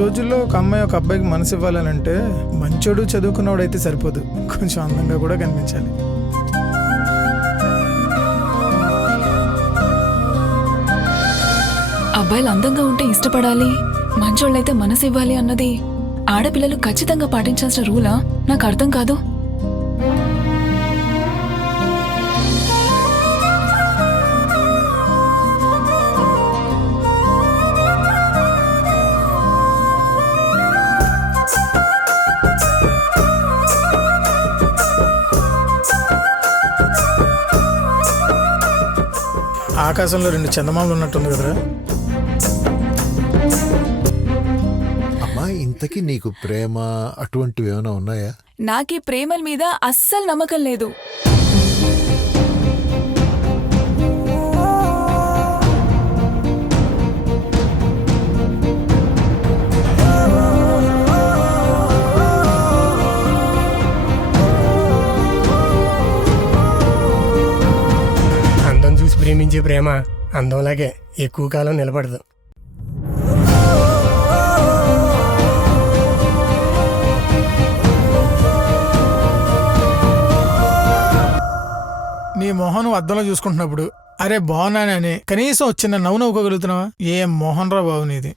రోజుల్లో ఒక అమ్మాయి ఒక అబ్బాయికి మనసు ఇవ్వాలనంటే మంచోడు చదువుకున్నవాడైతే సరిపోదు, కొంచెం అందంగా కూడా కనిపించాలి. అబ్బాయిలు అందంగా ఉంటే ఇష్టపడాలి, మంచోళ్ళైతే మనసు ఇవ్వాలి అన్నది ఆడపిల్లలు ఖచ్చితంగా పాటించాల్సిన రూలా? నాకు అర్థం కాదు. ఆకాశంలో 2 చందమామలు ఉన్నట్టుంది కదరా. అమ్మా, ఇంతకీ నీకు ప్రేమ అటువంటివి ఏమైనా ఉన్నాయా? నాకీ ప్రేమల మీద అస్సలు నమ్మకం లేదు. అందం చూసి ప్రేమించే ప్రేమ అందంలాగే ఎక్కువ కాలం నిలబడదు. నీ మొహం నువ్వు అద్దంలో చూసుకుంటున్నప్పుడు అరే బాగున్నానని కనీసం చిన్న నవ్వు నవ్వుకోగలుగుతున్నావా? ఏ మోహన్ రా బాబు నీది.